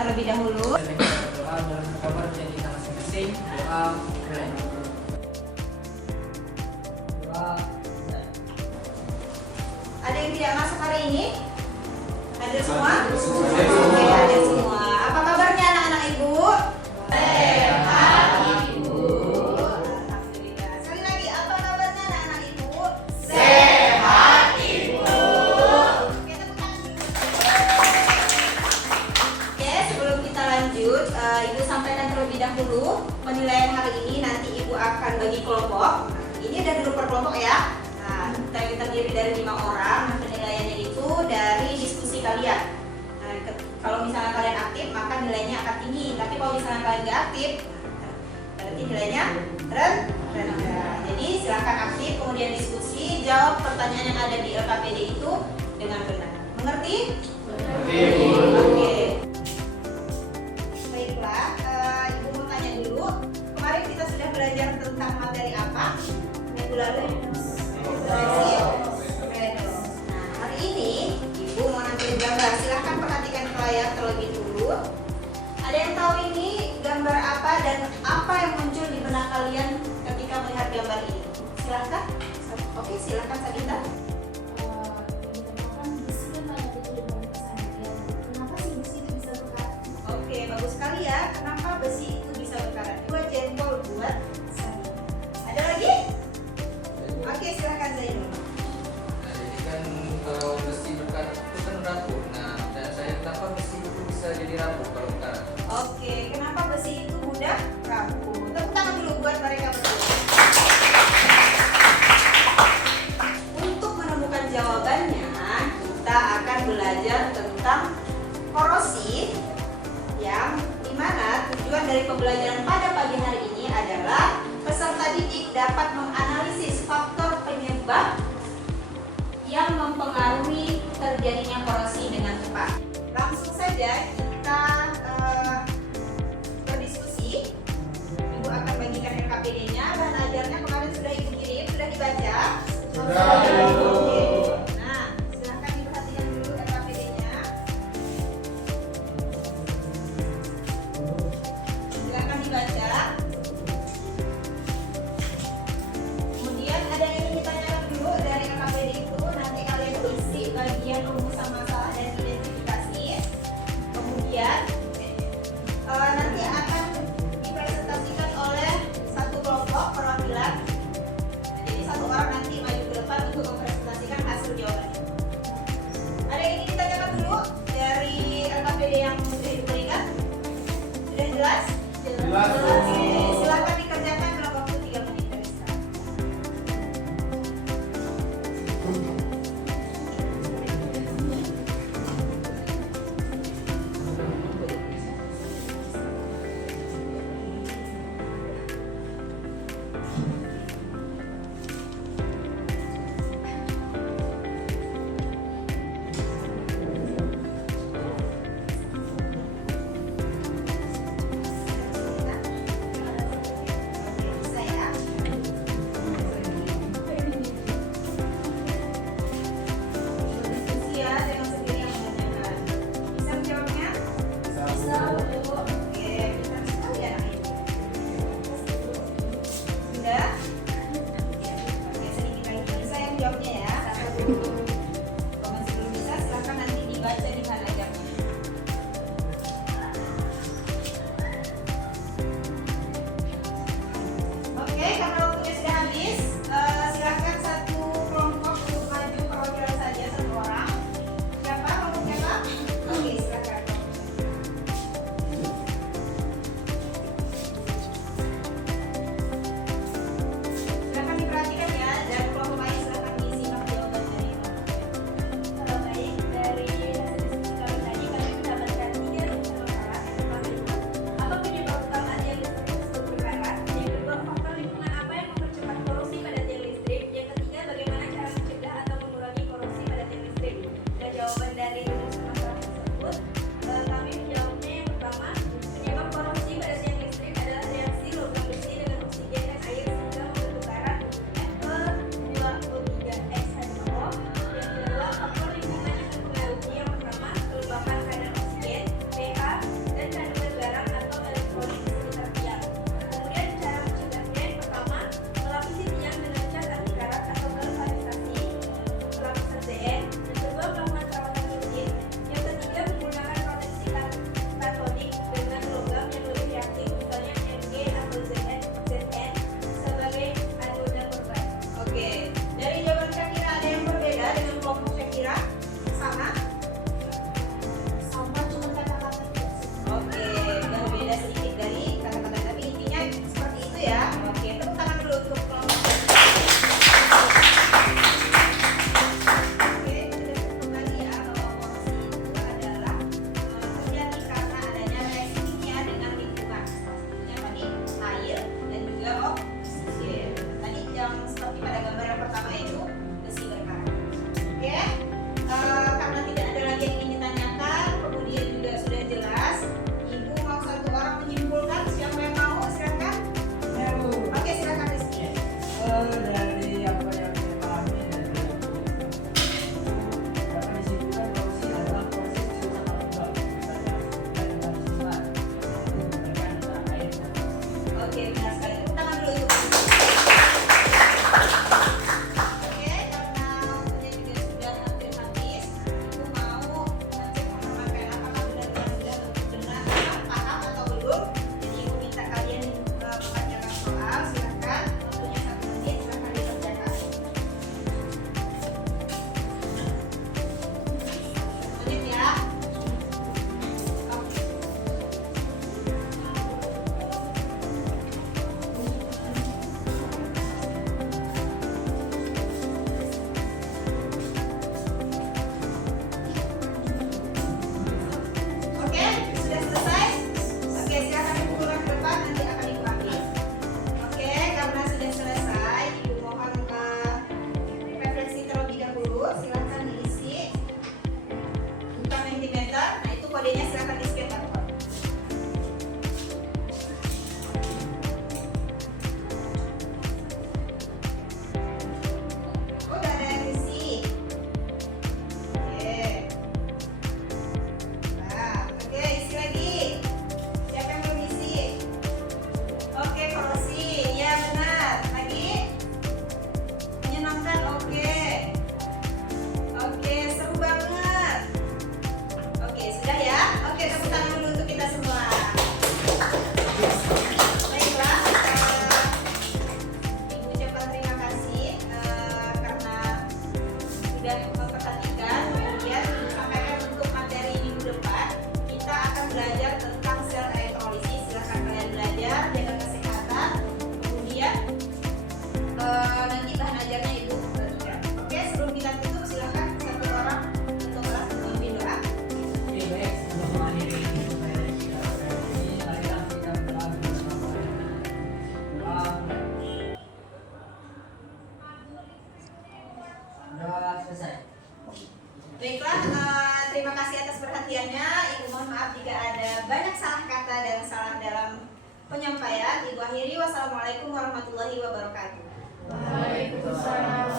terlebih dahulu. Doa dalam kabar jadi kita masing-masing. Doa keren. Doa. Ada yang tidak masuk hari ini? Ada semua? Semua. Oke, ada semua. Apa kabarnya anak-anak ibu? Sehat ibu. Alhamdulillah. Sekali lagi, apa kabarnya anak-anak ibu? Sehat ibu. Oke, tepuk tangan dulu. Oke, sebelum kita lanjut, ibu sampaikan terlebih dahulu penilaian hari ini. Nanti ibu akan bagi kelompok. Ini udah dulu per kelompok ya. Nah, kita terdiri dari 5 orang. Nah, penilaiannya itu dari diskusi kalian. Nah, kalau misalnya kalian aktif, maka nilainya akan tinggi. Tapi kalau misalnya kalian nggak aktif, berarti nilainya rendah. Jadi silakan aktif, kemudian diskusi, jawab pertanyaan yang ada di LKPD itu dengan benar. Mengerti? Oke. Baiklah, ibu mau tanya dulu. Kemarin kita sudah belajar tentang materi apa? Minggu lalu? Nah, hari ini ibu mau nampilin gambar. Silahkan perhatikan ke layar terlebih dulu. Ada yang tahu ini gambar apa dan apa yang muncul di benak kalian ketika melihat gambar ini? Silahkan. Oke, silahkan Sabita. Oke, bagus sekali ya. Kenapa besi itu bisa berkarat? 2 jempol buat Sabita. Ada lagi? Oke, silakan Zainul. Nah, jadi kan kalau besi berkarat itu kan rapuh. Nah, dan saya kenapa besi itu bisa jadi rapuh kalau berkarat? Oke, kenapa besi itu mudah rapuh? Tepuk tangan dulu buat mereka berdua. Untuk menemukan jawabannya, kita akan belajar tentang korosi, yang dimana tujuan dari pembelajaran pada pagi hari ini adalah peserta didik dapat menganalisis faktor penyebab yang mempengaruhi terjadinya korosi dengan tepat. Langsung saja kita berdiskusi. Ibu akan bagikan LKPD-nya, bahan ajarnya kemarin sudah ibu kirim, sudah dibaca. Oke. Nah, silahkan diperhatikan dulu LKPD-nya. Silahkan dibaca. Kemudian ada yang ingin ditanyakan dulu dari LKPD itu, nanti kalian isi bagian rumusan masalah dan identifikasi. Kemudian nanti akan dipresentasikan oleh satu kelompok perwakilan. Jadi satu orang nanti maju ke depan untuk mempresentasikan hasil jawabannya. Ada yang ingin ditanyakan dulu dari LKPD yang sudah diberikan? Sudah jelas? Jelas. Oke, silakan dikerjakan dalam waktu 3 menit dari sekarang. Oke, benar sekali. Tepuk tangan dulu Ibu. Oke, karena waktunya juga sudah hampir habis, Ibu mau ngecek sama-sama apakah benar-benar sudah benar paham atau belum. Jadi Ibu minta kalian mengerjakan soal. Silakan, waktunya 1 menit, silakan dikerjakan. Menit ya. Oke. Oke, sudah selesai. Oke, silakan Ibu keluar ke depan, nanti akan Ibu ambil. Oke, karena sudah selesai, Ibu mohon refleksi terlebih dahulu. Silakan diisi bukan Mentimeter. Nah, itu kodenya silakan di scan barcode. Oh, udah ada yang isi. Oke. Nah, oke, isi lagi. Siapa yang belum isi? Oke, korupsi. Iya, benar. Lagi? Menyenangkan, oke. Oke, seru banget. Oke, sudah ya? Oke, tepuk tangan dulu untuk kita semua. Baiklah, Ibu ucapkan terima kasih karena sudah memperhatikan. Kemudian Ibu sampaikan untuk materi minggu depan kita akan belajar tentang sel elektrolisis. Silahkan kalian belajar, jaga kesehatan. Kemudian nanti bahan ajarnya Ibu berikan. Oke, sebelum kita tutup silahkan satu orang untuk kelas memimpin doa. Oke, baik. Untuk mengakhiri materi kita ini, marilah kita berdoa bersama-sama. Doa selesai. Baiklah, terima kasih atas perhatiannya. Ibu mohon maaf jika ada banyak salah kata dan salah dalam penyampaian. Ibu akhiri, wassalamualaikum warahmatullahi wabarakatuh. Waalaikumsalam